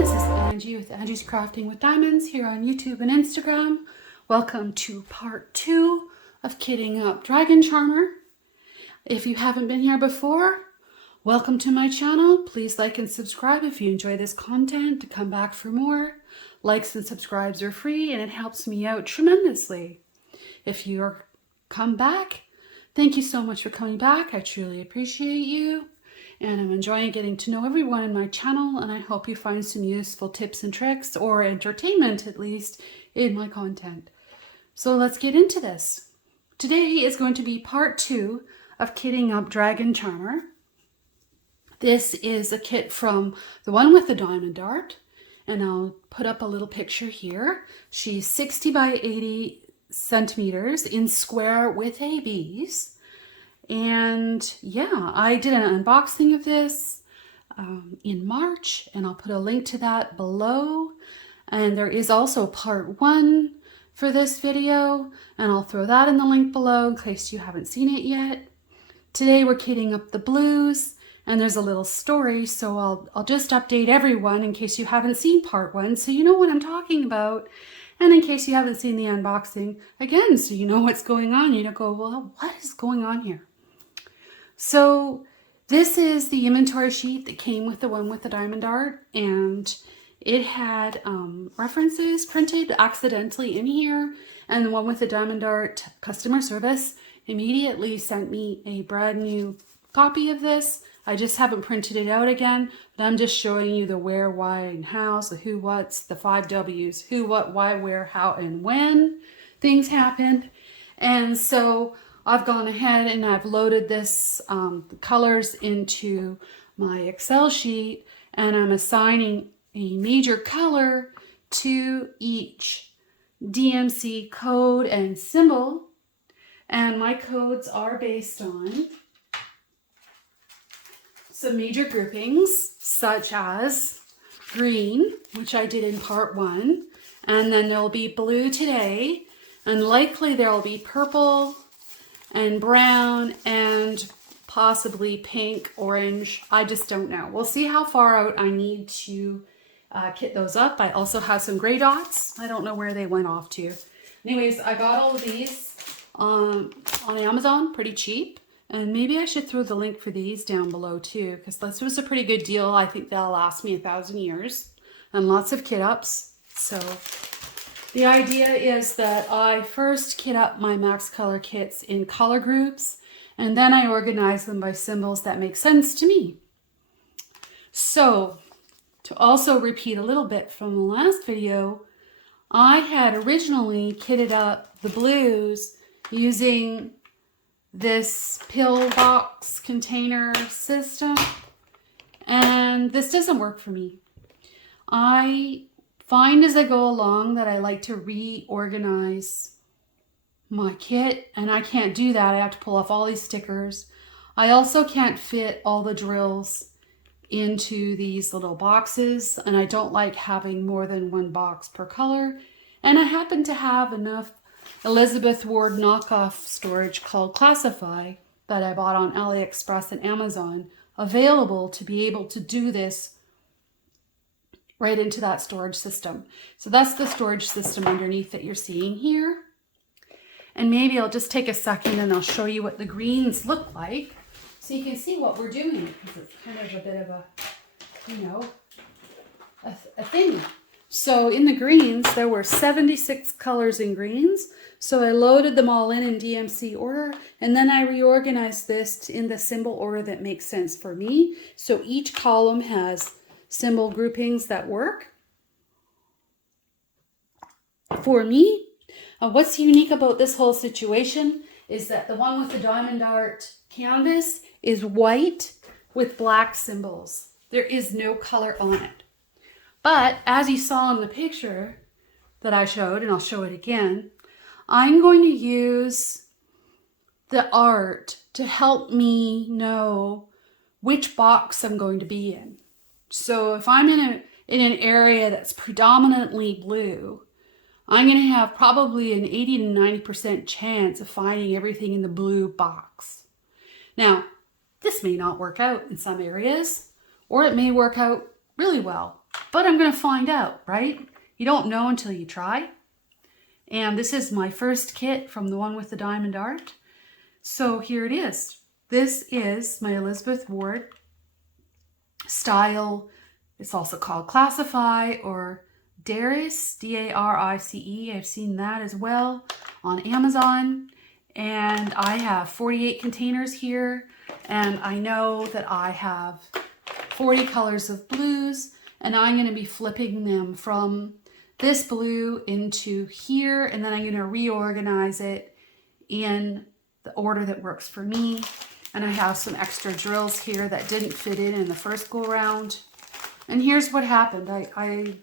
this is Angie with Angie's Crafting with Diamonds here on YouTube and Instagram. Welcome to part 2 of kitting up Dragon Charmer. If you haven't been here before, welcome to my channel. Please like and subscribe if you enjoy this content to come back for more. Likes and subscribes are free and it helps me out tremendously. If you're come back, thank you so much for coming back. I truly appreciate you. And I'm enjoying getting to know everyone in my channel, and I hope you find some useful tips and tricks, or entertainment at least, in my content. So let's get into this. Today is going to be part 2 of kitting up Dragon Charmer. This is a kit from the one with the diamond dart, and I'll put up a little picture here. She's 60 by 80 centimeters in square with ABs. And yeah, I did an unboxing of this in March, and I'll put a link to that below. And there is also part 1 for this video, and I'll throw that in the link below in case you haven't seen it yet. Today we're kitting up the blues, and there's a little story, so I'll just update everyone in case you haven't seen part 1, so you know what I'm talking about. And in case you haven't seen the unboxing, again, so you know what's going on. You don't go, well, what is going on here? So this is the inventory sheet that came with the one with the diamond dart, and it had references printed accidentally in here, and the one with the diamond dart customer service immediately sent me a brand new copy of this. I just haven't printed it out again, but I'm just showing you the where, why, and how, so who, what's, the 5 W's, who, what, why, where, how, and when things happened. And so I've gone ahead and I've loaded this colors into my Excel sheet, and I'm assigning a major color to each DMC code and symbol. And my codes are based on some major groupings such as green, which I did in part 1, and then there'll be blue today, and likely there'll be purple and brown and possibly pink, orange. I just don't know. We'll see how far out I need to kit those up. I also have some gray dots. I don't know where they went off to. Anyways, I got all of these on Amazon, pretty cheap. And maybe I should throw the link for these down below too, because this was a pretty good deal. I think they'll last me 1,000 years, and lots of kit ups. So the idea is that I first kit up my Max Color kits in color groups, and then I organize them by symbols that make sense to me. So to also repeat a little bit from the last video, I had originally kitted up the blues using this pillbox container system, and this doesn't work for me. I find as I go along that I like to reorganize my kit, and I can't do that. I have to pull off all these stickers. I also can't fit all the drills into these little boxes, and I don't like having more than one box per color. And I happen to have enough Elizabeth Ward knockoff storage called Classify that I bought on AliExpress and Amazon available to be able to do this right into that storage system. So that's the storage system underneath that you're seeing here. And maybe I'll just take a second and I'll show you what the greens look like so you can see what we're doing, because it's kind of a bit of a, you know, a thing. So in the greens, there were 76 colors in greens. So I loaded them all in DMC order, and then I reorganized this in the symbol order that makes sense for me. So each column has symbol groupings that work for me. What's unique about this whole situation is that the one with the diamond dart canvas is white with black symbols. There is no color on it. But as you saw in the picture that I showed, and I'll show it again, I'm going to use the art to help me know which box I'm going to be in. So if I'm in an area that's predominantly blue, I'm going to have probably an 80 to 90% chance of finding everything in the blue box. Now, this may not work out in some areas, or it may work out really well. but I'm going to find out, right? You don't know until you try. And this is my first kit from the one with the diamond art. So here it is. This is my Elizabeth Ward style. It's also called Classify or Darice, D-A-R-I-C-E. I've seen that as well on Amazon. And I have 48 containers here. And I know that I have 40 colors of blues. And I'm going to be flipping them from this blue into here. And then I'm going to reorganize it in the order that works for me. And I have some extra drills here that didn't fit in the first go round. And here's what happened. I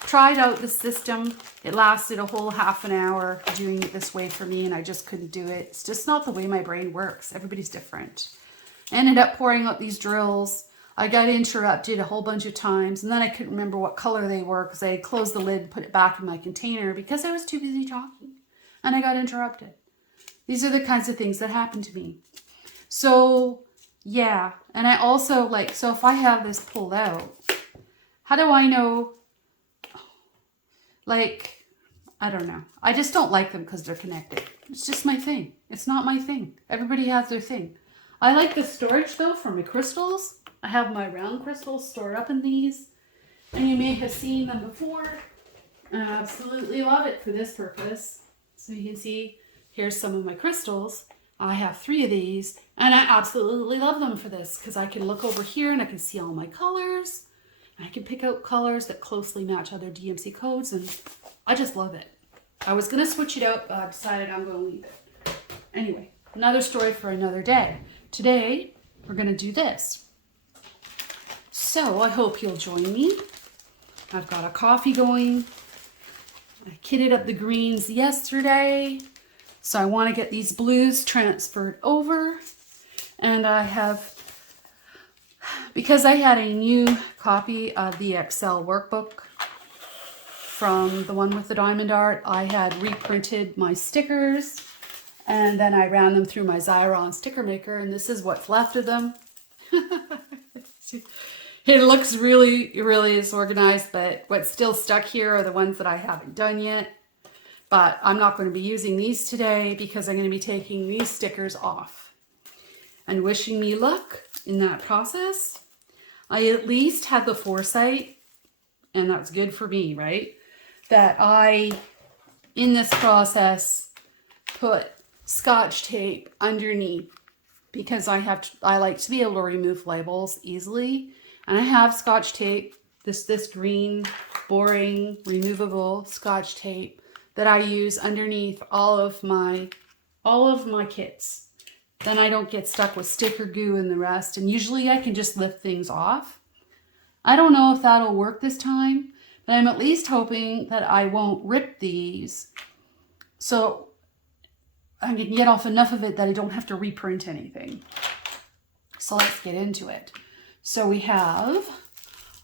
tried out the system. It lasted a whole half an hour doing it this way for me, and I just couldn't do it. It's just not the way my brain works. Everybody's different. I ended up pouring out these drills. I got interrupted a whole bunch of times, and then I couldn't remember what color they were because I had closed the lid and put it back in my container because I was too busy talking, and I got interrupted. These are the kinds of things that happen to me. So, yeah. And I also so if I have this pulled out, how do I know, I don't know. I just don't like them because they're connected. It's just my thing. It's not my thing. Everybody has their thing. I like the storage though for my crystals. I have my round crystals stored up in these. And you may have seen them before. I absolutely love it for this purpose. So you can see, here's some of my crystals. I have 3 of these, and I absolutely love them for this because I can look over here and I can see all my colors. And I can pick out colors that closely match other DMC codes, and I just love it. I was going to switch it out, but I decided I'm going to leave it. Anyway, another story for another day. Today, we're going to do this. So I hope you'll join me. I've got a coffee going. I kitted up the greens yesterday. So I want to get these blues transferred over. And I have, because I had a new copy of the Excel workbook from the one with the diamond art, I had reprinted my stickers. And then I ran them through my Xyron sticker maker. And this is what's left of them. It looks really, really disorganized, but what's still stuck here are the ones that I haven't done yet. But I'm not going to be using these today because I'm going to be taking these stickers off. And wishing me luck in that process. I at least had the foresight, and that's good for me, right? That I, in this process, put Scotch tape underneath because I like to be able to remove labels easily. And I have Scotch tape, this green, boring, removable Scotch tape that I use underneath all of my kits. Then I don't get stuck with sticker goo and the rest. And usually I can just lift things off. I don't know if that'll work this time, but I'm at least hoping that I won't rip these. So I can get off enough of it that I don't have to reprint anything. So let's get into it. So we have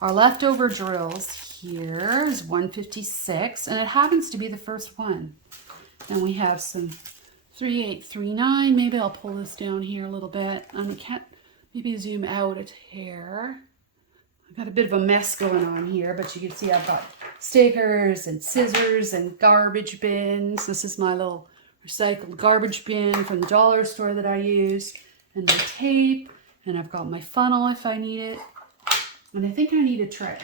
our leftover drills. Here is 156, and it happens to be the first one. Then we have some 3839. Maybe I'll pull this down here a little bit. I can't maybe zoom out a hair. I've got a bit of a mess going on here, but you can see I've got stickers and scissors and garbage bins. This is my little recycled garbage bin from the dollar store that I used, and my tape, and I've got my funnel if I need it, and I think I need a tray.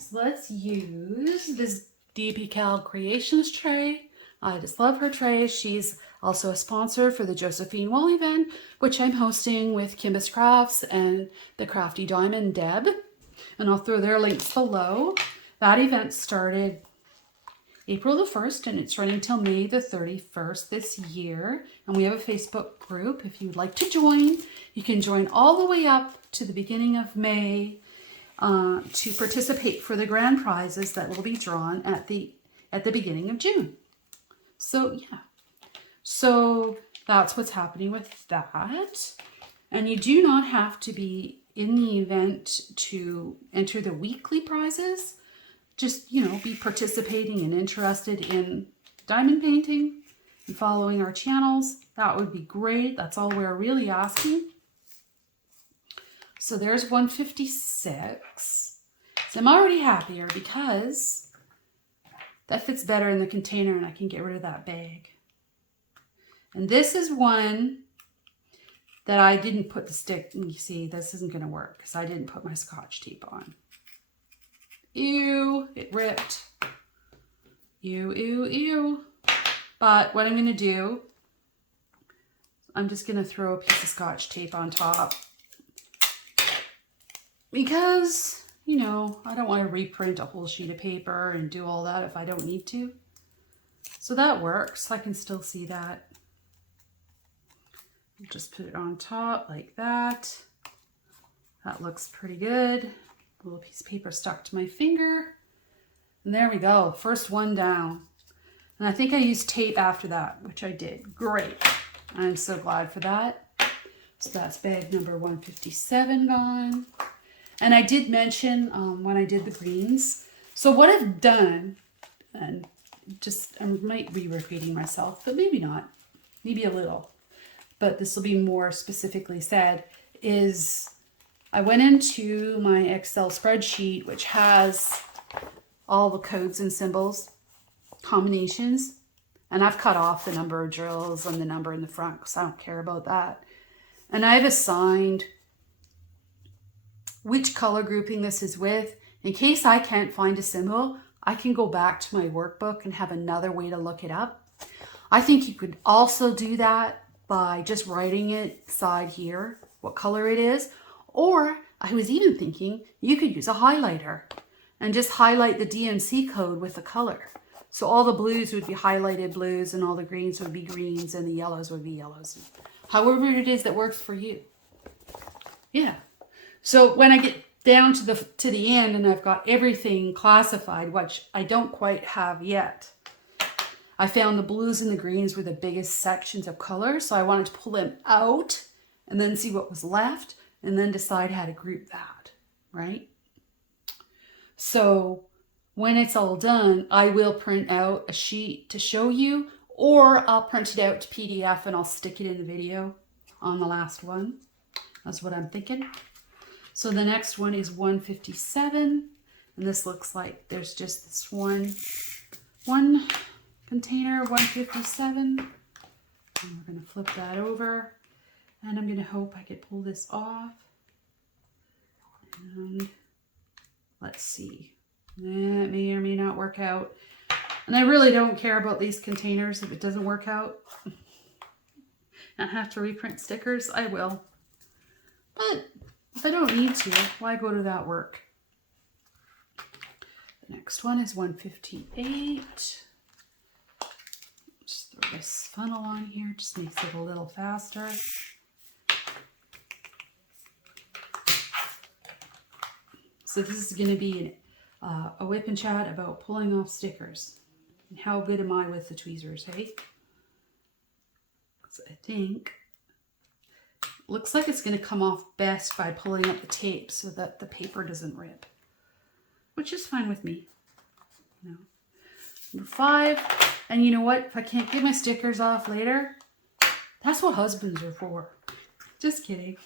So let's use this DP Cal Creations tray. I just love her tray. She's also a sponsor for the Josephine wall event, which I'm hosting with Kimbus Crafts and the Crafty Diamond Deb. And I'll throw their links below. That event started April the 1st, and it's running till May the 31st this year. And we have a Facebook group. If you'd like to join, you can join all the way up to the beginning of May to participate for the grand prizes that will be drawn at the beginning of June. So yeah, so that's what's happening with that. And you do not have to be in the event to enter the weekly prizes. Just, be participating and interested in diamond painting and following our channels. That would be great. That's all we're really asking. So there's 156. So I'm already happier because that fits better in the container and I can get rid of that bag. And this is one that I didn't put the stick. You see, this isn't going to work because I didn't put my Scotch tape on. Ew, it ripped. Ew, ew, ew. But what I'm going to do, I'm just going to throw a piece of Scotch tape on top. Because, you know, I don't want to reprint a whole sheet of paper and do all that if I don't need to. So that works. I can still see that. Just put it on top like that. That looks pretty good. A little piece of paper stuck to my finger. And there we go. First one down. And I think I used tape after that, which I did. Great. I'm so glad for that. So that's bag number 157 gone. And I did mention when I did the greens. So what I've done, and just I might be repeating myself, but maybe not. Maybe a little. But this will be more specifically said, is I went into my Excel spreadsheet, which has all the codes and symbols, combinations, and I've cut off the number of drills and the number in the front because I don't care about that. And I've assigned which color grouping this is with. In case I can't find a symbol, I can go back to my workbook and have another way to look it up. I think you could also do that by just writing it side here, what color it is. Or I was even thinking you could use a highlighter and just highlight the DMC code with the color. So all the blues would be highlighted blues and all the greens would be greens and the yellows would be yellows. However it is that works for you. Yeah. So when I get down to the end and I've got everything classified, which I don't quite have yet, I found the blues and the greens were the biggest sections of color. So I wanted to pull them out and then see what was left and then decide how to group that, right? So when it's all done, I will print out a sheet to show you, or I'll print it out to PDF and I'll stick it in the video on the last one. That's what I'm thinking. So the next one is 157. And this looks like there's just this one container, 157. And we're going to flip that over. And I'm going to hope I could pull this off. And let's see. That may or may not work out. And I really don't care about these containers if it doesn't work out. I have to reprint stickers, I will. But if I don't need to, why go to that work? The next one is 158. Just throw this funnel on here, just makes it a little faster. So this is going to be a whip and chat about pulling off stickers. And how good am I with the tweezers, hey? So I think looks like it's going to come off best by pulling up the tape so that the paper doesn't rip, which is fine with me. You know. Number 5, and you know what? If I can't get my stickers off later, that's what husbands are for. Just kidding.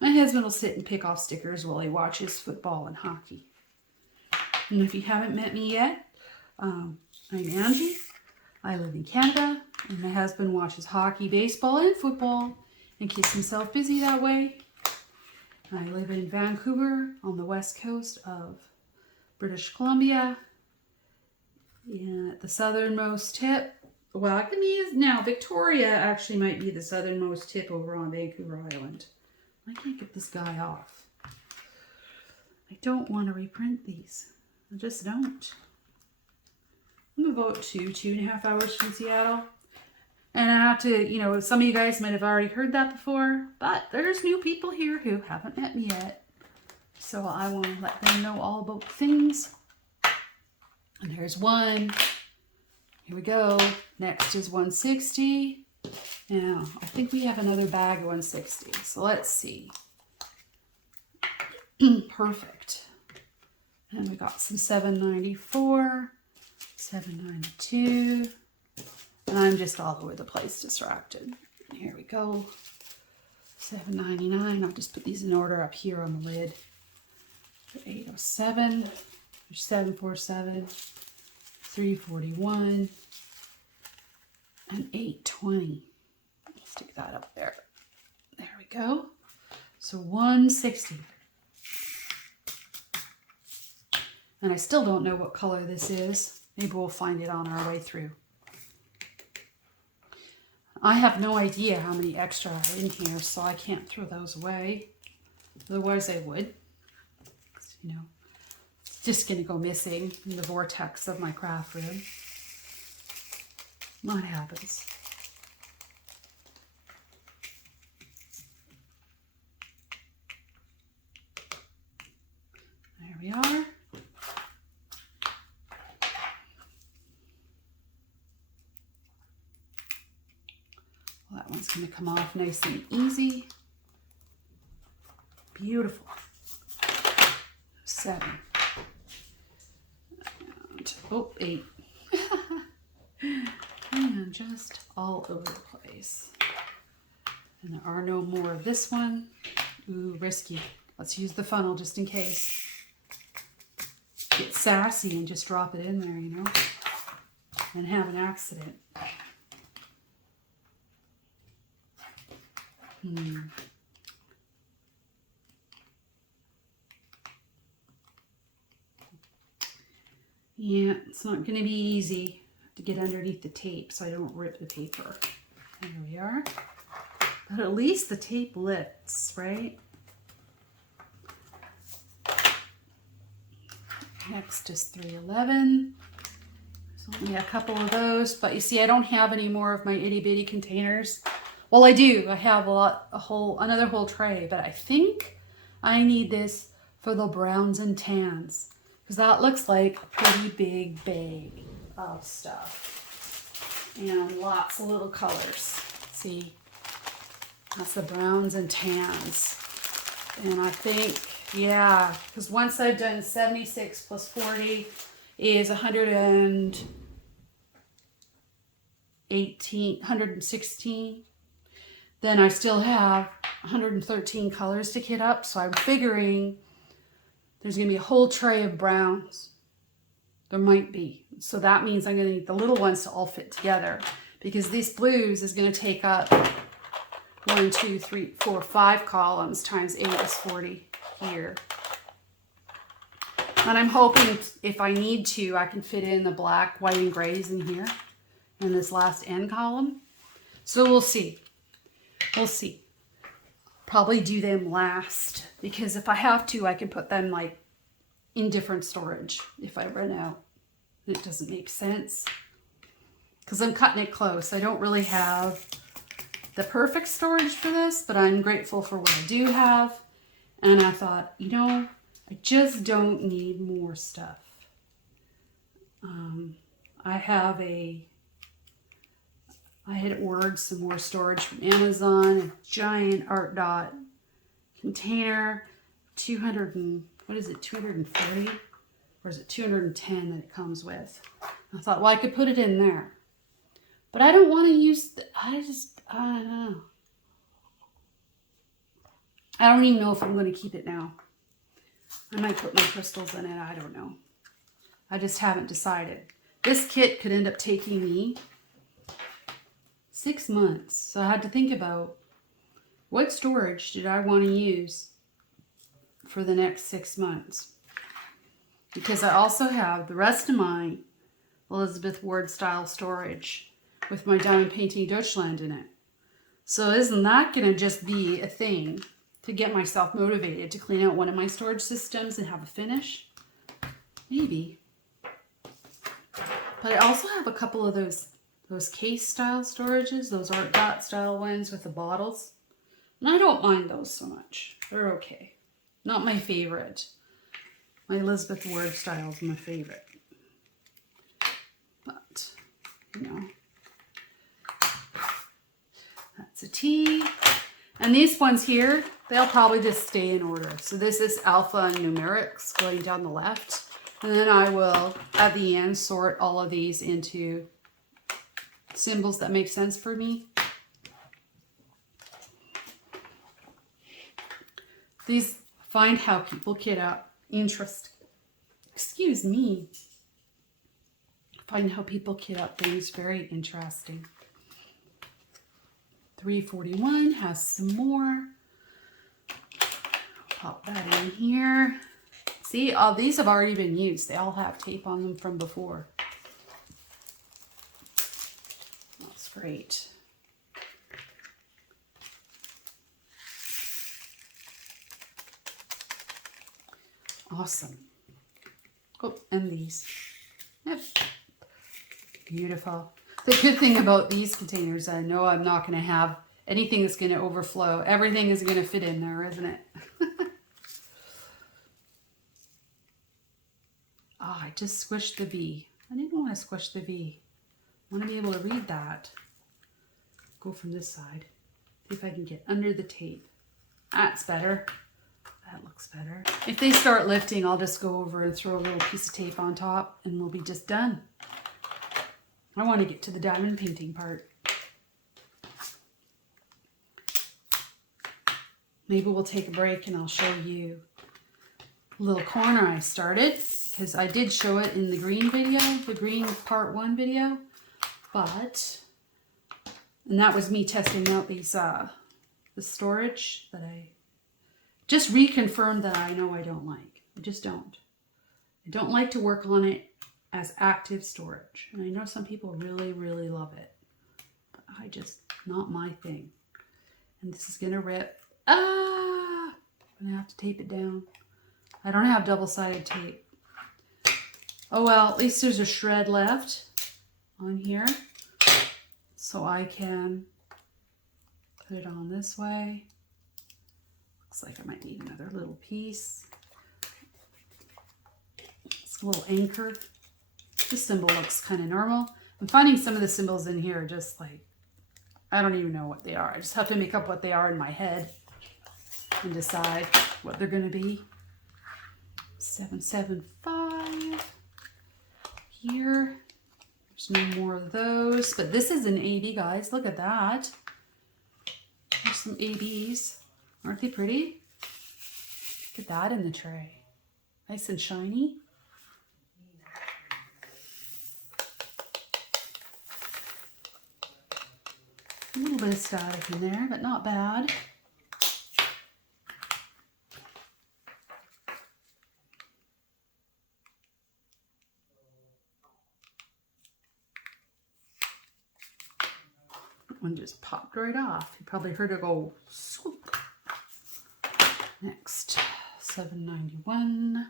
My husband will sit and pick off stickers while he watches football and hockey. And if you haven't met me yet, I'm Angie. I live in Canada, and my husband watches hockey, baseball, and football, and keeps himself busy that way. I live in Vancouver on the west coast of British Columbia, at the southernmost tip. Well, it is now Victoria actually might be the southernmost tip over on Vancouver Island. I can't get this guy off. I don't want to reprint these. I just don't. I'm about 2.5 hours from Seattle. And I have to, you know, some of you guys might have already heard that before, but there's new people here who haven't met me yet. So I want to let them know all about things. And there's one. Here we go. Next is 160. Now, I think we have another bag of 160. So let's see. Perfect. And we got some 794, 792. And I'm just all over the place distracted. Here we go. 799. I'll just put these in order up here on the lid. 807, 747, 341, and 820. Stick that up there. There we go. So 160. And I still don't know what color this is. Maybe we'll find it on our way through. I have no idea how many extra are in here, so I can't throw those away. Otherwise I would. You know, it's just going to go missing in the vortex of my craft room. What happens? There we are. Well, that one's going to come off nice and easy. Beautiful. 7. And, oh, 8. And just all over the place. And there are no more of this one. Ooh, risky. Let's use the funnel just in case. Get sassy and just drop it in there, you know, and have an accident. Yeah, it's not going to be easy to get underneath the tape so I don't rip the paper. There we are. But at least the tape lifts, right? Next is 311. There's only a couple of those, but you see I don't have any more of my itty bitty containers. Well, I do. I have another whole tray, but I think I need this for the browns and tans because that looks like a pretty big bag of stuff and lots of little colors. See, that's the browns and tans, and I think, yeah, because once I've done 76 plus 40 is 116. Then I still have 113 colors to kit up, so I'm figuring there's going to be a whole tray of browns. There might be. So that means I'm going to need the little ones to all fit together because these blues is going to take up 1, 2, 3, 4, 5 columns times 8 is 40 here. And I'm hoping if I need to, I can fit in the black, white, and grays in here in this last end column. So we'll see. We'll see. Probably do them last because if I have to, I can put them like in different storage if I run out. It doesn't make sense because I'm cutting it close. I don't really have the perfect storage for this, but I'm grateful for what I do have. And I thought, you know, I just don't need more stuff. I had ordered some more storage from Amazon, a giant Art Dot container, 240? Or is it 210 that it comes with? I thought, well, I could put it in there. But I don't want to use, I don't know. I don't even know if I'm going to keep it now. I might put my crystals in it, I don't know. I just haven't decided. This kit could end up taking me 6 months. So I had to think about what storage did I want to use for the next 6 months. Because I also have the rest of my Elizabeth Ward style storage with my diamond painting Deutschland in it. So isn't that going to just be a thing to get myself motivated to clean out one of my storage systems and have a finish? Maybe. But I also have a couple of those case style storages, those Art Dot style ones with the bottles. And I don't mind those so much. They're okay. Not my favorite. My Elizabeth Ward style is my favorite. But, you know, that's a T. And these ones here, they'll probably just stay in order. So this is alpha and numerics going down the left. And then I will, at the end, sort all of these into symbols that make sense for me. Find how people kit up interest. Excuse me. Find how people kit up things very interesting. 341 has some more. Pop that in here. See, all these have already been used. They all have tape on them from before. That's great. Awesome. Oh, and these. Yep. Beautiful. The good thing about these containers, I know I'm not going to have anything that's going to overflow. Everything is going to fit in there, isn't it? Ah, I just squished the V. I didn't want to squish the V. I want to be able to read that. Go from this side. See if I can get under the tape. That's better. That looks better. If they start lifting, I'll just go over and throw a little piece of tape on top and we'll be just done. I want to get to the diamond painting part. Maybe we'll take a break and I'll show you a little corner I started, because I did show it in the green video, the green part 1 video, and that was me testing out these, the storage that I just reconfirmed that I know I don't like. I just don't. I don't like to work on it as active storage. And I know some people really, really love it. But I just, not my thing. And this is going to rip. Ah! I'm going to have to tape it down. I don't have double-sided tape. Oh well, at least there's a shred left on here. So I can put it on this way. Looks like I might need another little piece. It's a little anchor. This symbol looks kind of normal. I'm finding some of the symbols in here are just like, I don't even know what they are. I just have to make up what they are in my head and decide what they're going to be. 775 here. There's no more of those, but this is an AB, guys. Look at that. There's some ABs. Aren't they pretty? Look at that in the tray. Nice and shiny. A little bit of static in there, but not bad. That one just popped right off. You probably heard it go swoop. Next, 791.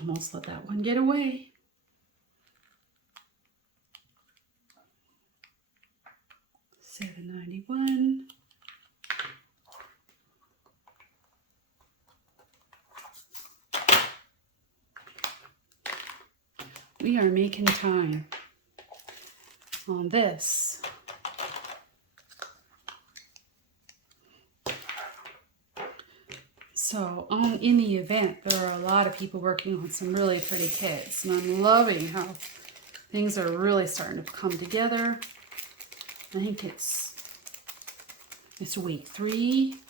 Almost let that one get away. $7.91. We are making time on this. So in the event, there are a lot of people working on some really pretty kits, and I'm loving how things are really starting to come together. I think it's week 3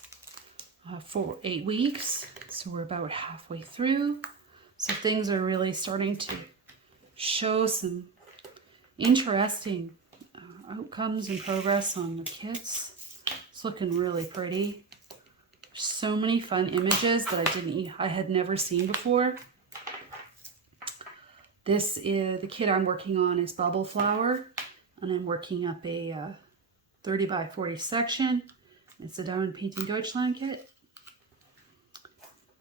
for 8 weeks, so we're about halfway through. So things are really starting to show some interesting outcomes and progress on the kits. It's looking really pretty. So many fun images that I had never seen before. This is the kit I'm working on is Bubble Flower, and I'm working up a 30 by 40 section. It's a Diamond Painting Deutschland kit,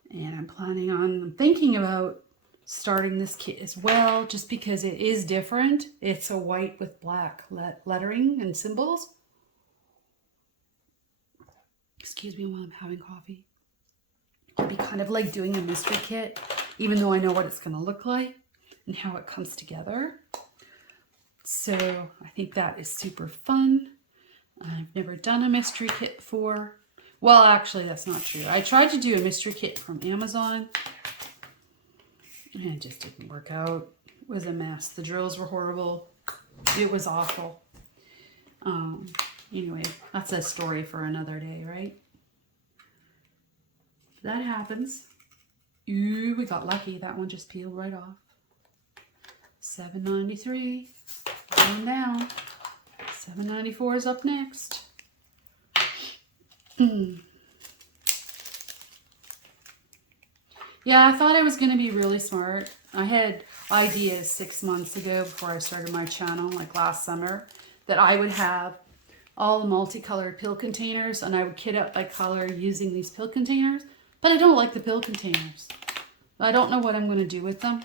and I'm thinking about starting this kit as well, just because it is different. It's a white with black lettering and symbols. Excuse me while I'm having coffee. It'll be kind of like doing a mystery kit, even though I know what it's going to look like and how it comes together. So I think that is super fun. I've never done a mystery kit before. Well, actually, that's not true. I tried to do a mystery kit from Amazon, and it just didn't work out. It was a mess. The drills were horrible. It was awful. Anyway, that's a story for another day, right? That happens. Ooh, we got lucky. That one just peeled right off. $7.93. Going down. $7.94 is up next. Yeah, I thought I was going to be really smart. I had ideas 6 months ago before I started my channel, like last summer, that I would have all the multicolored pill containers and I would kit up by color using these pill containers. But I don't like the pill containers. I don't know what I'm going to do with them.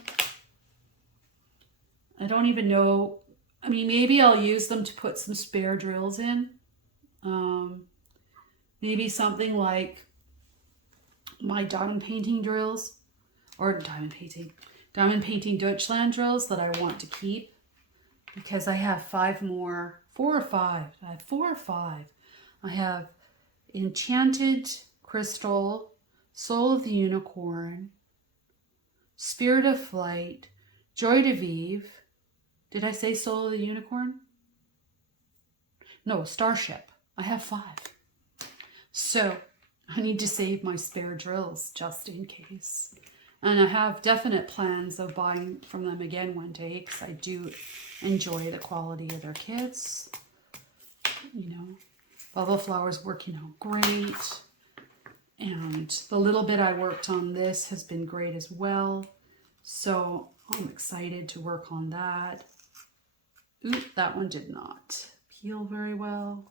I don't even know. I mean, maybe I'll use them to put some spare drills in. Maybe something like my diamond painting drills, or diamond painting Deutschland drills that I want to keep, because I have 4 or 5. I have 4 or 5. I have Enchanted Crystal, Soul of the Unicorn, Spirit of Flight, Joy de Vivre. Did I say Soul of the Unicorn? No, Starship. I have 5. So I need to save my spare drills just in case. And I have definite plans of buying from them again one day, because I do enjoy the quality of their kits. You know, Bubble Flower's working out great. And the little bit I worked on this has been great as well. So I'm excited to work on that. Oop, that one did not peel very well.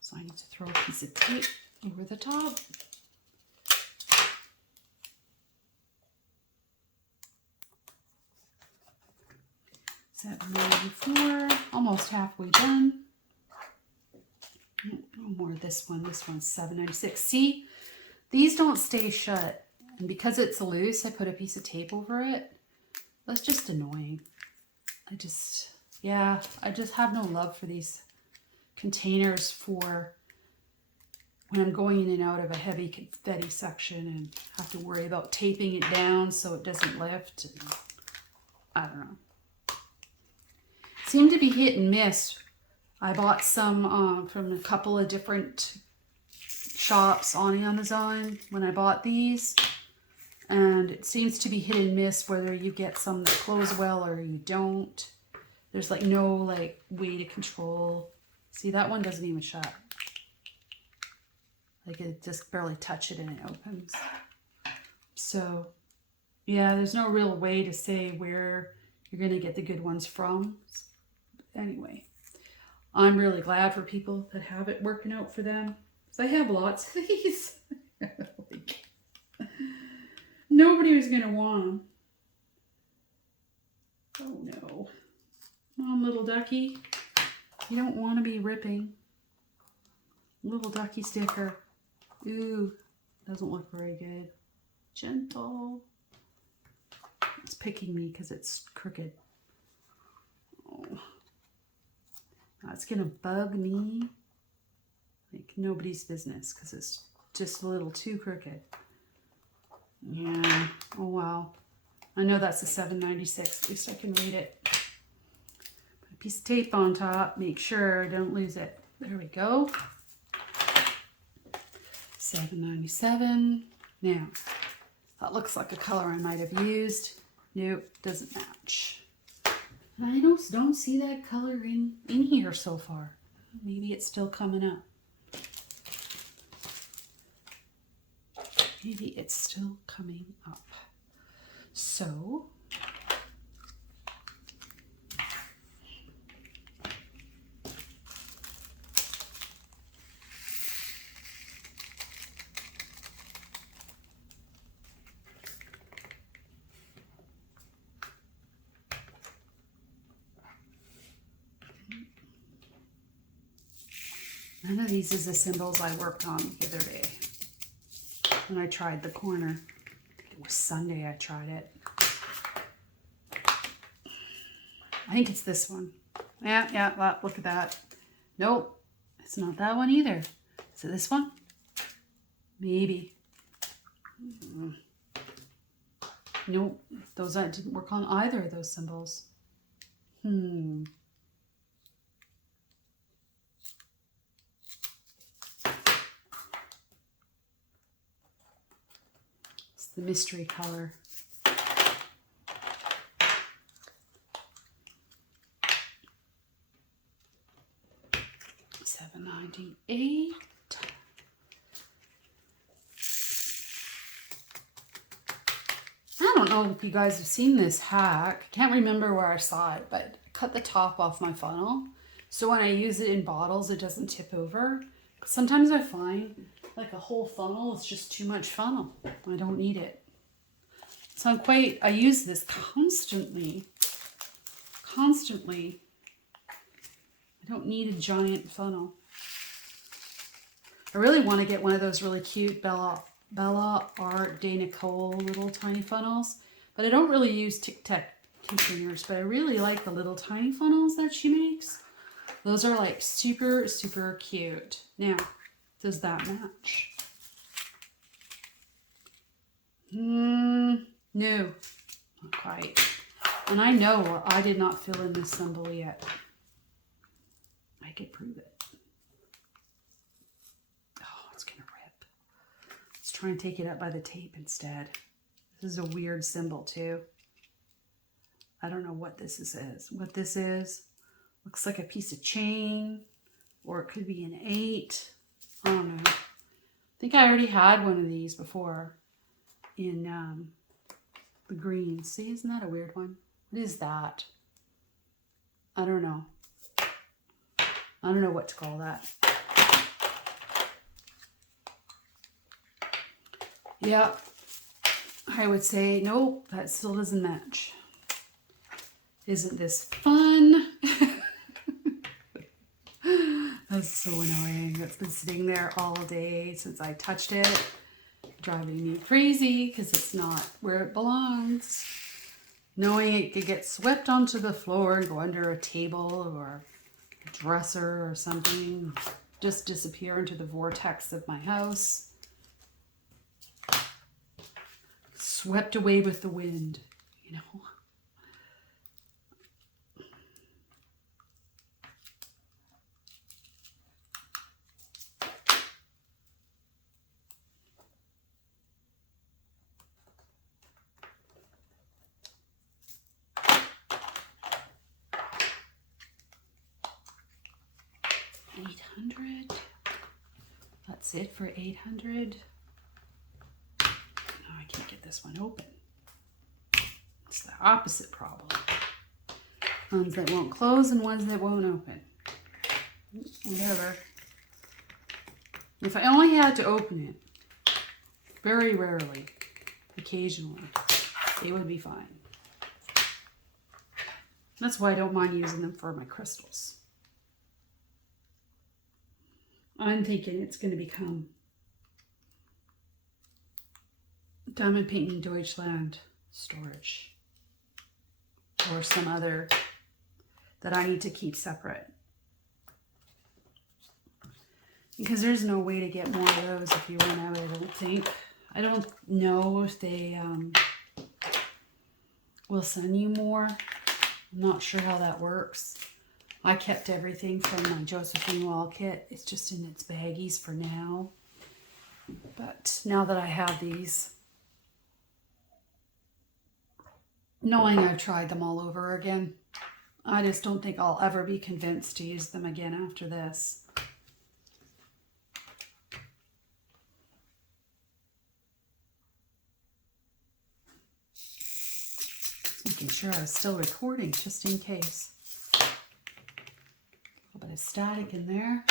So I need to throw a piece of tape over the top. $7.94, almost halfway done. No more of this one. This one's $7.96. See, these don't stay shut. And because it's loose, I put a piece of tape over it. That's just annoying. I just have no love for these containers for when I'm going in and out of a heavy confetti section and have to worry about taping it down so it doesn't lift. And I don't know. Seem to be hit and miss. I bought some from a couple of different shops on Amazon when I bought these, and it seems to be hit and miss whether you get some that close well or you don't. There's like no like way to control. See, that one doesn't even shut. Like it just barely touch it and it opens. So yeah, there's no real way to say where you're gonna get the good ones from. Anyway, I'm really glad for people that have it working out for them. So I have lots of these. Like, nobody was gonna want them. Oh no. Come on, little ducky. You don't want to be ripping. Little ducky sticker. Ooh, doesn't look very good. Gentle. It's picking me because it's crooked. Oh. That's gonna bug me like nobody's business because it's just a little too crooked. Yeah. Oh wow. I know that's a $7.96. At least I can read it. Put a piece of tape on top. Make sure I don't lose it. There we go. $7.97. Now, that looks like a color I might have used. Nope, doesn't match. I don't see that color in here so far. Maybe it's still coming up. Maybe it's still coming up. So, none of these is the symbols I worked on the other day when I tried the corner. It was Sunday I tried it. I think it's this one. Yeah, look at that. Nope, it's not that one either. Is it this one? Maybe. Nope, that didn't work on either of those symbols. It's the mystery color. $7.98. I don't know if you guys have seen this hack. I can't remember where I saw it, but I cut the top off my funnel. So when I use it in bottles, it doesn't tip over. Sometimes I find like a whole funnel is just too much funnel. I don't need it. So I use this constantly. I don't need a giant funnel. I really want to get one of those really cute Bella Art de Nicole little tiny funnels, but I don't really use Tic Tac containers, but I really like the little tiny funnels that she makes. Those are like super, super cute. Now, does that match? No, not quite. And I know I did not fill in this symbol yet. I could prove it. Oh, it's gonna rip. Let's try and take it up by the tape instead. This is a weird symbol too. I don't know what this is. What this is. Looks like a piece of chain, or it could be an 8. I don't know. I think I already had one of these before in the green. See, isn't that a weird one? What is that? I don't know. I don't know what to call that. Yeah, I would say, nope, that still doesn't match. Isn't this fun? That's so annoying. That's been sitting there all day since I touched it. Driving me crazy because it's not where it belongs. Knowing it could get swept onto the floor and go under a table or a dresser or something. Just disappear into the vortex of my house. Swept away with the wind, you know. $800. That's it for $800. No, I can't get this one open. It's the opposite problem. Ones that won't close and ones that won't open. Whatever. If I only had to open it, very rarely, occasionally, it would be fine. That's why I don't mind using them for my crystals. I'm thinking it's going to become Diamond Painting Deutschland storage or some other that I need to keep separate. Because there's no way to get more of those if you run out, I don't think. I don't know if they will send you more. I'm not sure how that works. I kept everything from my Josephine wall kit. It's just in its baggies for now. But now that I have these, knowing I've tried them all over again, I just don't think I'll ever be convinced to use them again after this. Making sure I was still recording just in case. A little bit of static in there.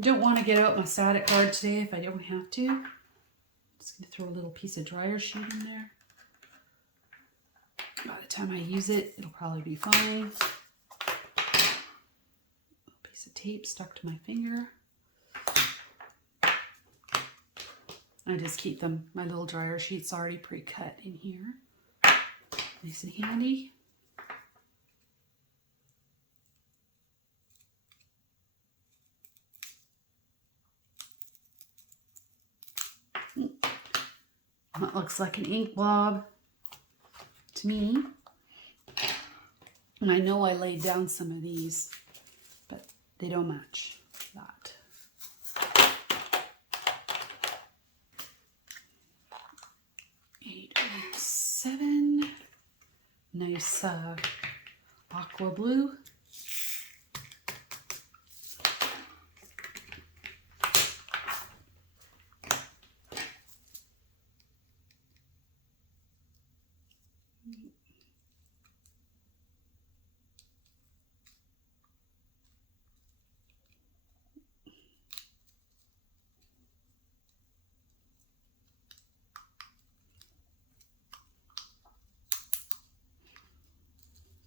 Don't want to get out my static card today if I don't have to. I'm just going to throw a little piece of dryer sheet in there. By the time I use it, it'll probably be fine. A piece of tape stuck to my finger. I just keep them, my little dryer sheets already pre-cut in here. Nice and handy. That looks like an ink blob to me. And I know I laid down some of these, but they don't match that. Eight and 7. Nice aqua blue.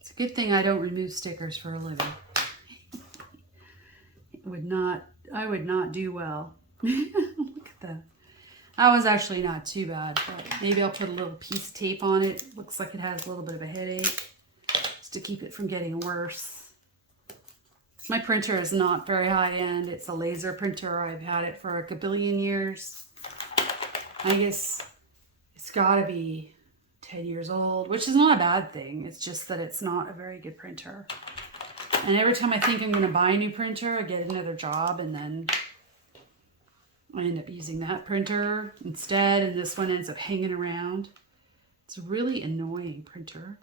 It's a good thing I don't remove stickers for a living. I would not do well. Look at that. That was actually not too bad, but maybe I'll put a little piece of tape on it. Looks like it has a little bit of a headache, just to keep it from getting worse. My printer is not very high end. It's a laser printer. I've had it for a billion years. I guess it's gotta be 10 years old, which is not a bad thing. It's just that it's not a very good printer. And every time I think I'm gonna buy a new printer, I get another job and then I end up using that printer instead, and this one ends up hanging around. It's a really annoying printer.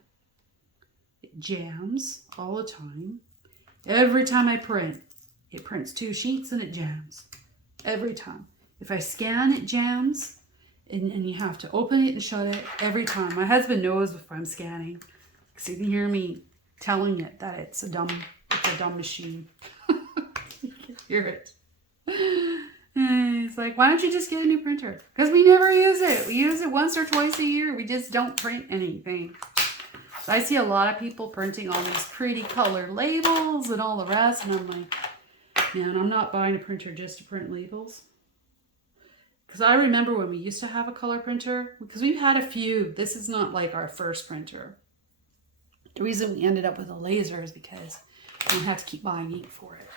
It jams all the time. Every time I print, it prints 2 sheets and it jams. Every time. If I scan, it jams, and you have to open it and shut it every time. My husband knows if I'm scanning, because he can hear me telling it that it's a dumb machine. You can hear it. And he's like, why don't you just get a new printer? Because we never use it. We use it once or twice a year. We just don't print anything. So I see a lot of people printing all these pretty colored labels and all the rest. And I'm like, man, I'm not buying a printer just to print labels. Because I remember when we used to have a color printer, because we've had a few. This is not like our first printer. The reason we ended up with a laser is because we don't have to keep buying ink for it.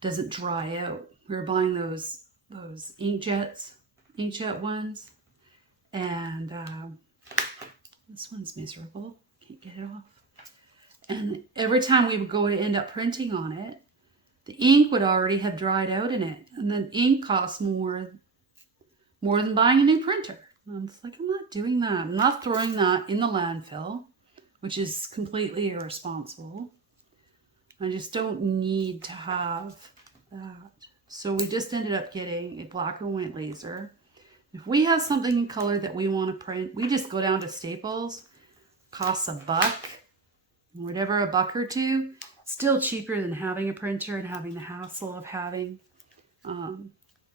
Doesn't dry out. We were buying those inkjet ones, and this one's miserable. Can't get it off. And every time we would go to end up printing on it, the ink would already have dried out in it, and the ink costs more than buying a new printer. And I'm just like, I'm not doing that. I'm not throwing that in the landfill, which is completely irresponsible. I just don't need to have that. So we just ended up getting a black and white laser. If we have something in color that we want to print, we just go down to Staples. Costs $1, whatever, $1 or $2. Still cheaper than having a printer and having the hassle of having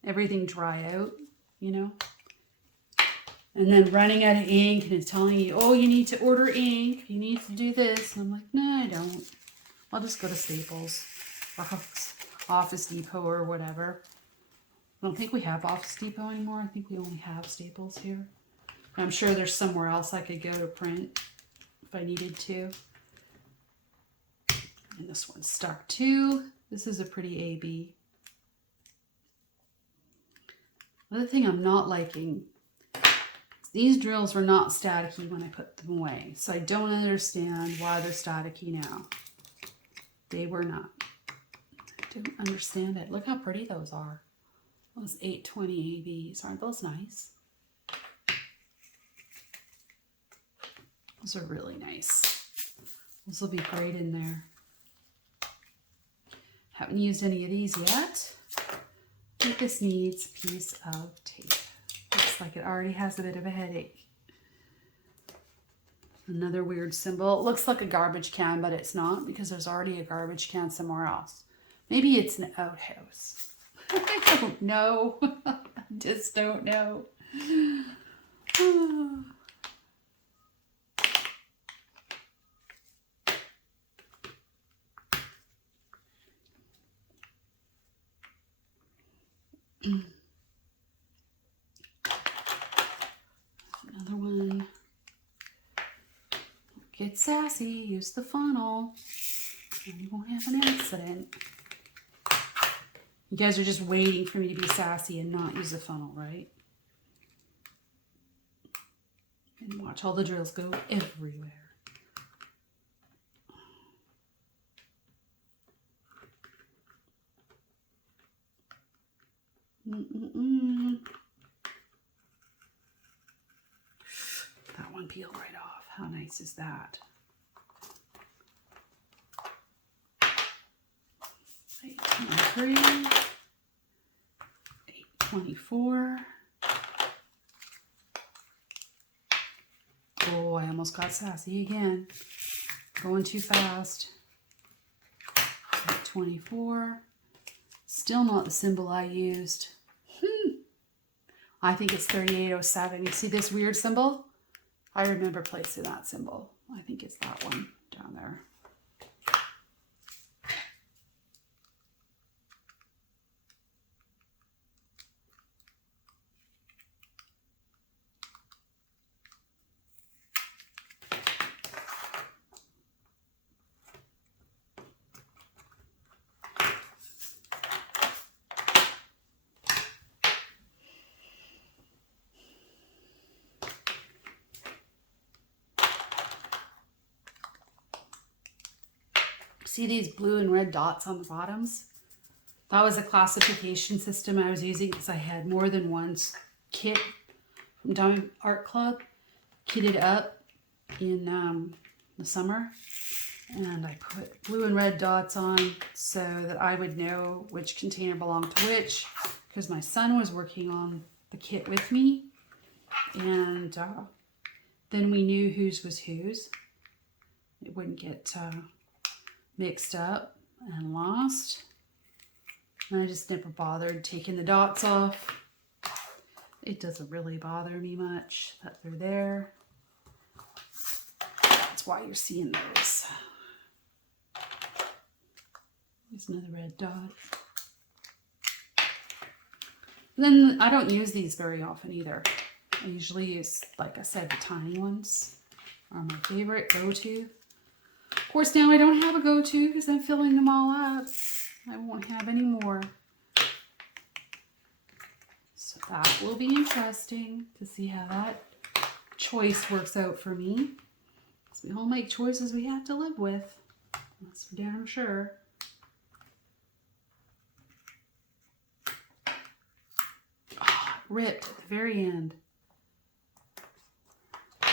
everything dry out, you know. And then running out of ink, and it's telling you, oh, you need to order ink. You need to do this. And I'm like, no, I don't. I'll just go to Staples or Office Depot or whatever. I don't think we have Office Depot anymore. I think we only have Staples here. I'm sure there's somewhere else I could go to print if I needed to. And this one's stuck too. This is a pretty AB. Another thing I'm not liking, these drills were not staticky when I put them away. So I don't understand why they're staticky now. They were not. I don't understand it. Look how pretty those are. Those 820 ABs. Aren't those nice? Those are really nice. Those will be great in there. Haven't used any of these yet. I think this needs a piece of tape. Looks like it already has a bit of a headache. Another weird symbol. It looks like a garbage can, but it's not, because there's already a garbage can somewhere else. Maybe it's an outhouse. I don't know. I just don't know. Another one. Get sassy, use the funnel, and you won't have an accident. You guys are just waiting for me to be sassy and not use the funnel, right? And watch all the drills go everywhere. That one peeled right off. How nice is that? 823, 824. Oh, I almost got sassy again. Going too fast. 824. Still not the symbol I used. I think it's 3807. You see this weird symbol? I remember placing that symbol. I think it's that one down there. See these blue and red dots on the bottoms? That was a classification system I was using because I had more than one kit from Diamond Art Club kitted up in the summer. And I put blue and red dots on so that I would know which container belonged to which, because my son was working on the kit with me. And then we knew whose was whose. It wouldn't get mixed up and lost. And I just never bothered taking the dots off. It doesn't really bother me much that they're there. That's why you're seeing those. There's another red dot. And then I don't use these very often either. I usually use, like I said, the tiny ones are my favorite go-to. Of course, now I don't have a go-to because I'm filling them all up. I won't have any more. So that will be interesting to see how that choice works out for me. Because we all make choices we have to live with. That's for damn sure. Oh, it ripped at the very end.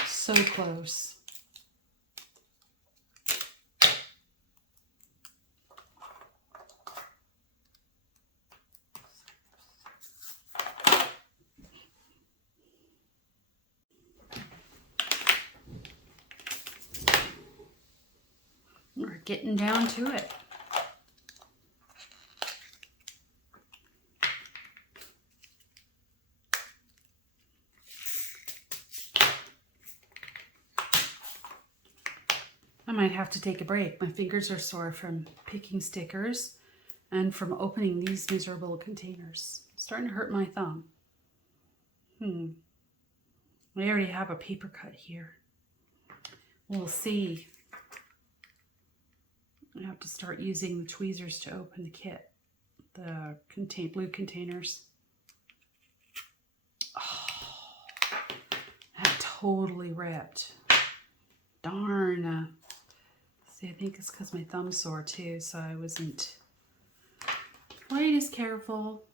So close. We're getting down to it. I might have to take a break. My fingers are sore from picking stickers and from opening these miserable containers. It's starting to hurt my thumb. I already have a paper cut here. We'll see. I have to start using the tweezers to open the kit. The blue containers. Oh, that totally ripped. Darn. See, I think it's because my thumb's sore too, so I wasn't quite as careful.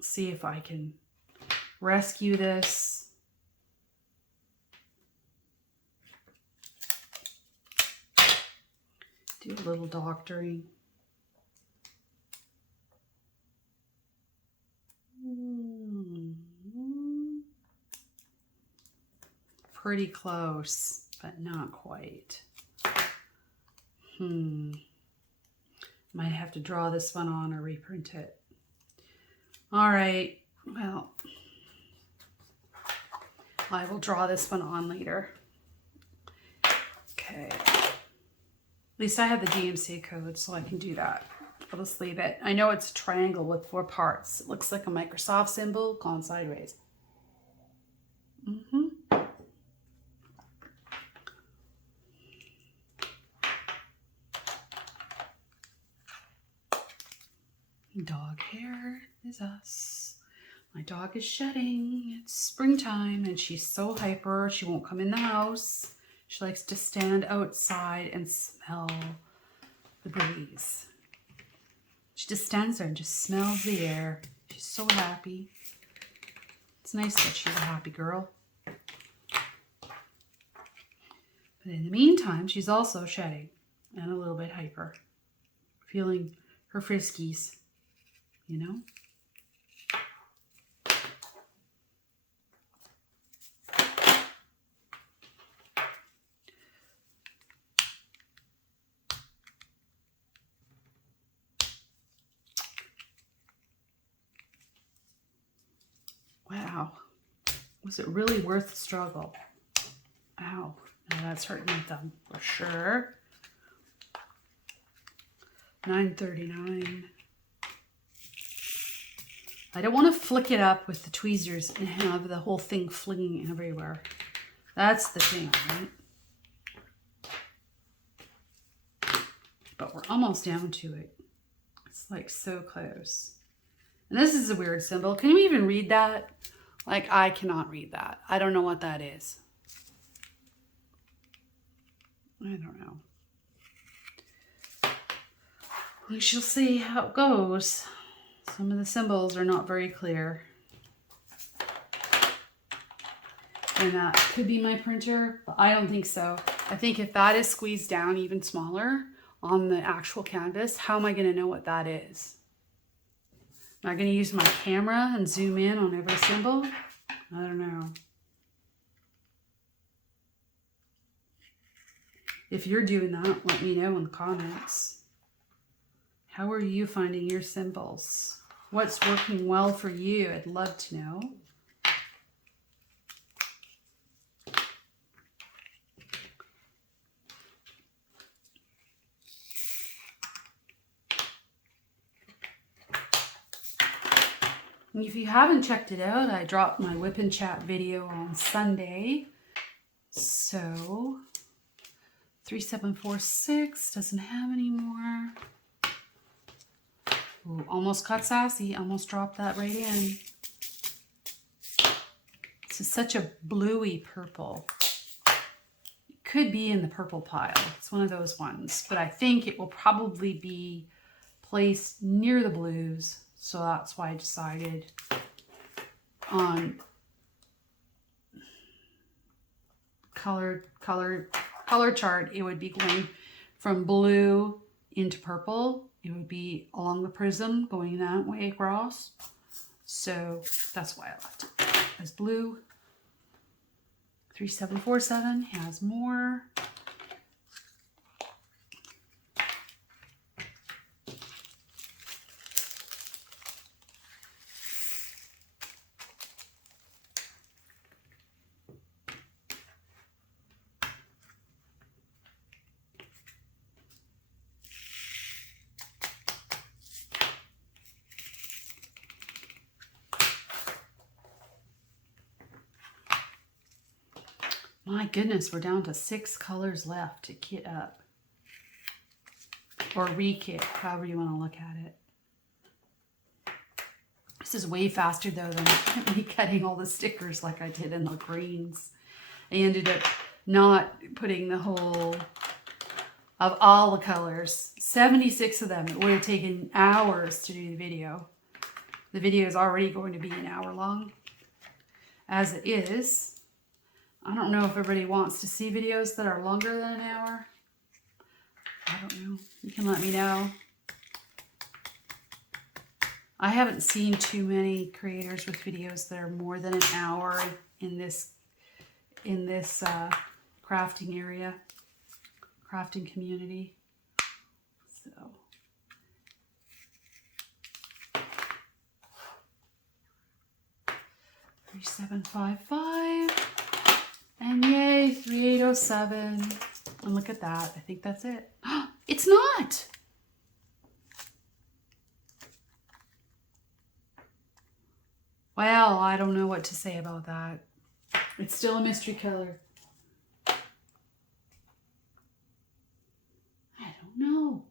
See if I can rescue this. Do a little doctoring. Pretty close, but not quite. Might have to draw this one on or reprint it. All right, well, I will draw this one on later. Okay. At least I have the DMC code, so I can do that. I'll just leave it. I know it's a triangle with 4 parts. It looks like a Microsoft symbol gone sideways. Dog hair is us. My dog is shedding. It's springtime and she's so hyper. She won't come in the house. She likes to stand outside and smell the breeze. She just stands there and just smells the air. She's so happy. It's nice that she's a happy girl. But in the meantime, she's also shedding and a little bit hyper. Feeling her friskies, you know? Wow. Was it really worth the struggle? Ow. Now that's hurting my thumb for sure. $9.39. I don't want to flick it up with the tweezers and have the whole thing flinging everywhere. That's the thing, right? But we're almost down to it. It's like so close. And this is a weird symbol. Can you even read that? Like, I cannot read that. I don't know what that is. I don't know. We shall see how it goes. Some of the symbols are not very clear. And that could be my printer, but I don't think so. I think if that is squeezed down even smaller on the actual canvas, how am I going to know what that is? Am I going to use my camera and zoom in on every symbol? I don't know. If you're doing that, let me know in the comments. How are you finding your symbols? What's working well for you? I'd love to know. And if you haven't checked it out, I dropped my Whip and Chat video on Sunday. So 3746 doesn't have any more. Ooh, almost got sassy. Almost dropped that right in. This is such a bluey purple. It could be in the purple pile. It's one of those ones. But I think it will probably be placed near the blues. So that's why I decided on color chart. It would be going from blue into purple. It would be along the prism going that way across. So that's why I left it as blue. 3747 has more. My goodness, we're down to 6 colors left to kit up. Or re-kit, however you want to look at it. This is way faster though than me cutting all the stickers like I did in the greens. I ended up not putting the whole of all the colors. 76 of them. It would have taken hours to do the video. The video is already going to be an hour long. As it is. I don't know if everybody wants to see videos that are longer than an hour. I don't know. You can let me know. I haven't seen too many creators with videos that are more than an hour in this crafting area, crafting community. So 3755. And yay, 3807. And look at that. I think that's it. It's not. Well, I don't know what to say about that. It's still a mystery color. I don't know.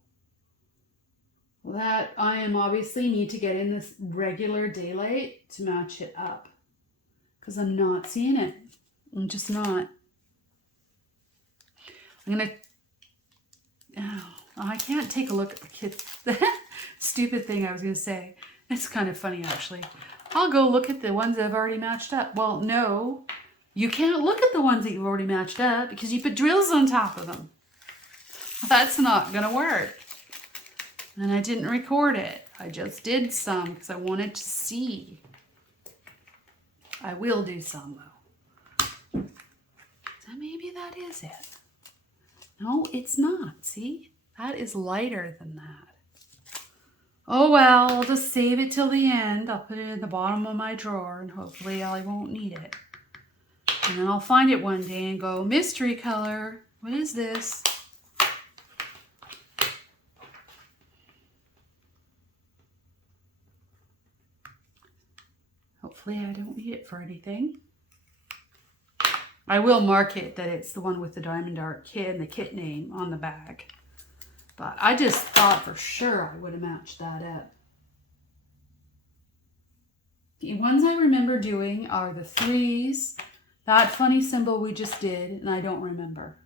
Well, that I am obviously need to get in this regular daylight to match it up. Because I'm not seeing it. I'm just not. I'm going to... Oh, I can't take a look at the kids. Stupid thing I was going to say. It's kind of funny, actually. I'll go look at the ones that I've already matched up. Well, no. You can't look at the ones that you've already matched up because you put drills on top of them. That's not going to work. And I didn't record it. I just did some because I wanted to see. I will do some, though. So maybe that is it. No, it's not. See? That is lighter than that. Oh, well, I'll just save it till the end. I'll put it in the bottom of my drawer, and hopefully I won't need it. And then I'll find it one day and go, mystery color. What is this? Hopefully I don't need it for anything. I will mark it that it's the one with the Diamond Art kit and the kit name on the bag. But I just thought for sure I would have matched that up. The ones I remember doing are the 3s, that funny symbol we just did, and I don't remember.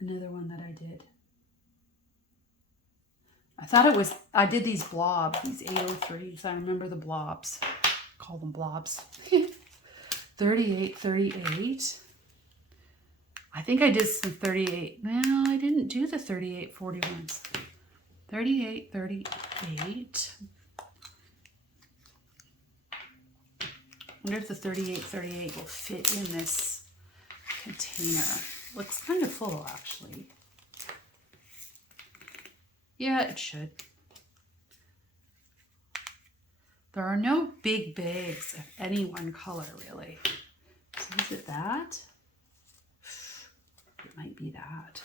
Another one that I did. I thought it was, I did these blobs, these 803s. I remember the blobs. Call them blobs. 38, 38. I think I did some 38. No, I didn't do the 38, 41s. 38, 38. I wonder if the 38, 38 will fit in this container. Looks kind of full, actually. Yeah, it should. There are no big bags of any one color, really. So is it that? It might be that.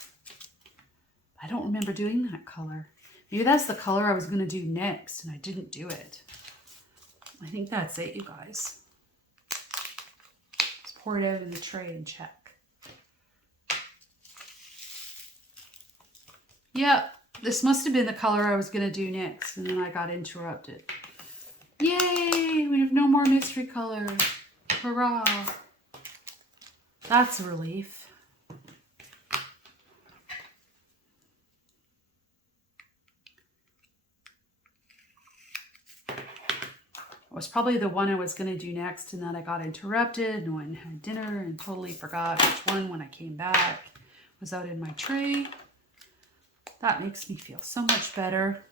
I don't remember doing that color. Maybe that's the color I was going to do next, and I didn't do it. I think that's it, you guys. Let's pour it out in the tray and check. Yep, this must have been the color I was going to do next, and then I got interrupted. Yay! We have no more mystery colors. Hurrah! That's a relief. It was probably the one I was going to do next, and then I got interrupted and went and had dinner and totally forgot which one when I came back was out in my tray. That makes me feel so much better.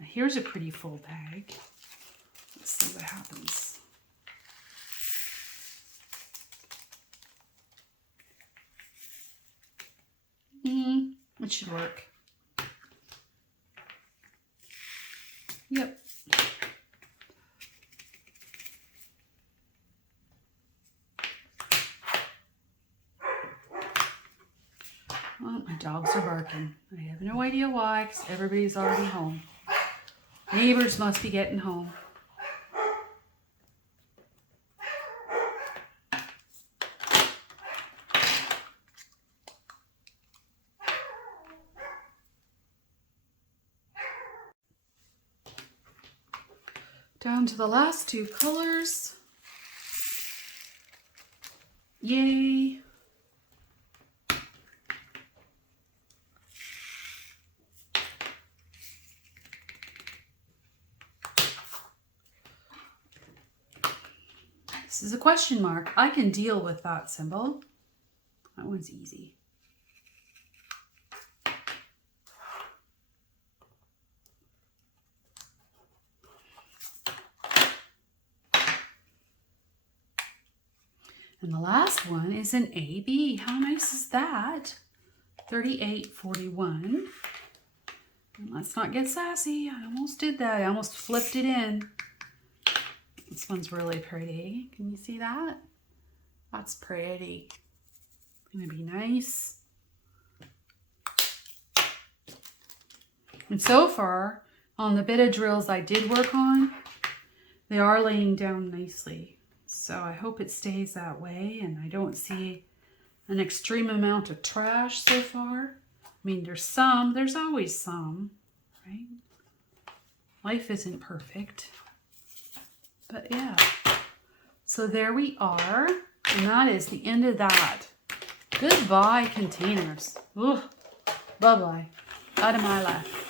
Now here's a pretty full bag. Let's see what happens. It should work. Yep. Oh, my dogs are barking. I have no idea why, because everybody's already home. Neighbors must be getting home. Down to the last two colors. Yay! This is a question mark. I can deal with that symbol. That one's easy. And the last one is an AB. How nice is that? 3841. And let's not get sassy. I almost did that. I almost flipped it in. This one's really pretty. Can you see that? That's pretty. Gonna be nice. And so far, on the bit of drills I did work on, they are laying down nicely. So I hope it stays that way, and I don't see an extreme amount of trash so far. mean, there's always some, right? Life isn't perfect. But yeah. So there we are. And that is the end of that. Goodbye, containers. Ugh. Bye-bye. Out of my life.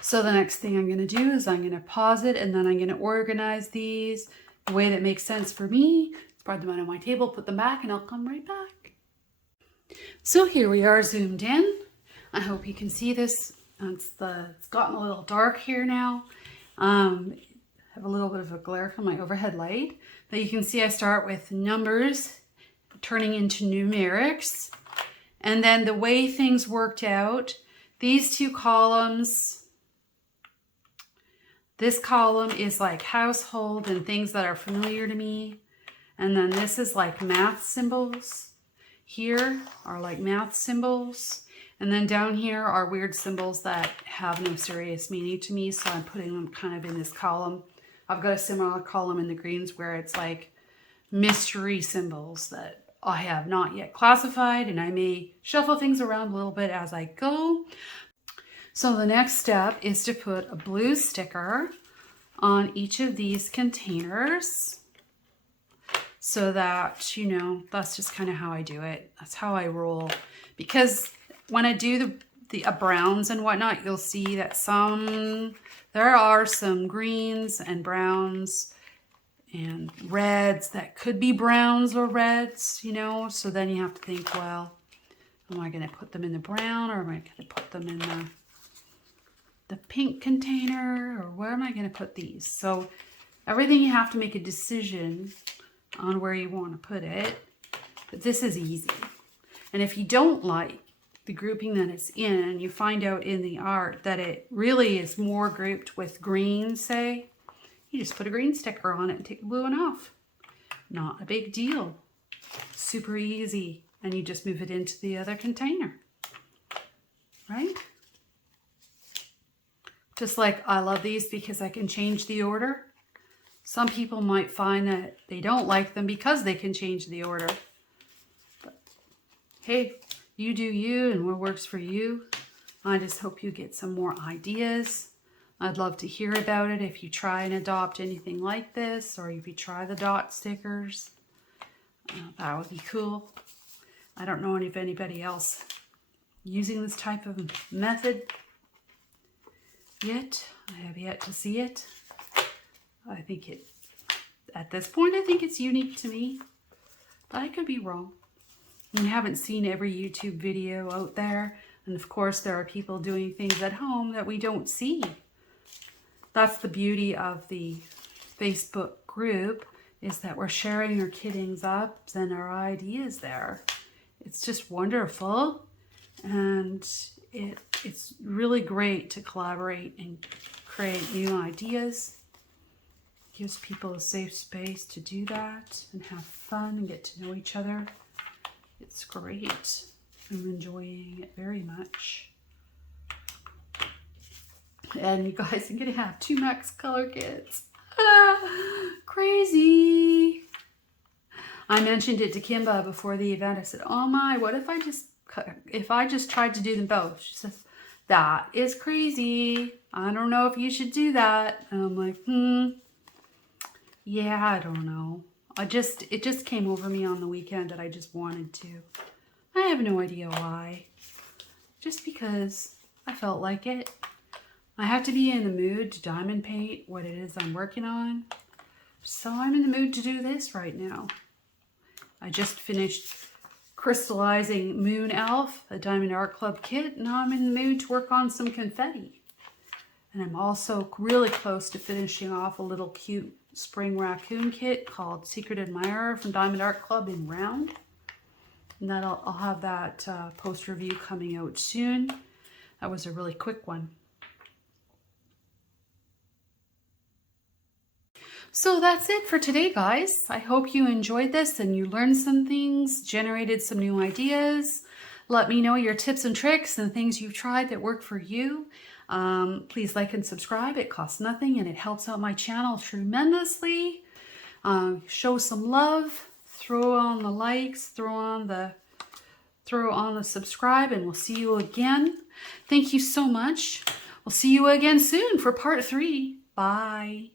So the next thing I'm going to do is I'm going to pause it, and then I'm going to organize these the way that makes sense for me. Spread them out on my table, put them back, and I'll come right back. So here we are zoomed in. I hope you can see this. It's gotten a little dark here now. I have a little bit of a glare from my overhead light. But you can see I start with numbers turning into numerics. And then the way things worked out, these two columns, this column is like household and things that are familiar to me. And then this is like math symbols. Here are like math symbols. And then down here are weird symbols that have no serious meaning to me. So I'm putting them kind of in this column. I've got a similar column in the greens where it's like mystery symbols that I have not yet classified, and I may shuffle things around a little bit as I go. So the next step is to put a blue sticker on each of these containers so that, you know, that's just kind of how I do it. That's how I roll. Because when I do the browns and whatnot, you'll see that there are some greens and browns and reds that could be browns or reds, you know. So then you have to think, well, am I going to put them in the brown, or am I going to put them in the pink container, or where am I going to put these? So everything you have to make a decision on where you want to put it. But this is easy. And if you don't like the grouping that it's in, and you find out in the art that it really is more grouped with green, say, you just put a green sticker on it and take the blue one off. Not a big deal. Super easy. And you just move it into the other container. Right? Just like I love these because I can change the order. Some people might find that they don't like them because they can change the order. But hey, you do you and what works for you. I just hope you get some more ideas. I'd love to hear about it if you try and adopt anything like this, or if you try the dot stickers. That would be cool. I don't know if anybody else using this type of method yet. I have yet to see it. I think at this point, I think it's unique to me, but I could be wrong. I haven't seen every YouTube video out there. And of course, there are people doing things at home that we don't see. That's the beauty of the Facebook group, is that we're sharing our kiddings up and our ideas there. It's just wonderful. And it's really great to collaborate and create new ideas. It gives people a safe space to do that and have fun and get to know each other. It's great. I'm enjoying it very much. And you guys are going to have 2 max color kits. Crazy. I mentioned it to Kimba before the event. I said, oh my, what if I just tried to do them both? She says, that is crazy. I don't know if you should do that. And I'm like, yeah, I don't know. It just came over me on the weekend that I just wanted to. I have no idea why. Just because I felt like it. I have to be in the mood to diamond paint what it is I'm working on. So I'm in the mood to do this right now. I just finished crystallizing Moon Elf, a Diamond Art Club kit. Now I'm in the mood to work on some confetti. And I'm also really close to finishing off a little cute spring raccoon kit called Secret Admirer from Diamond Art Club in round. And I'll have that post review coming out soon. That was a really quick one. So that's it for today, guys. I hope you enjoyed this and you learned some things, generated some new ideas. Let me know your tips and tricks and things you've tried that work for you. Please like and subscribe. It costs nothing and it helps out my channel tremendously. Show some love. Throw on the likes. Throw on the throw on the subscribe, and we'll see you again. Thank you so much. We'll see you again soon for part 3. Bye.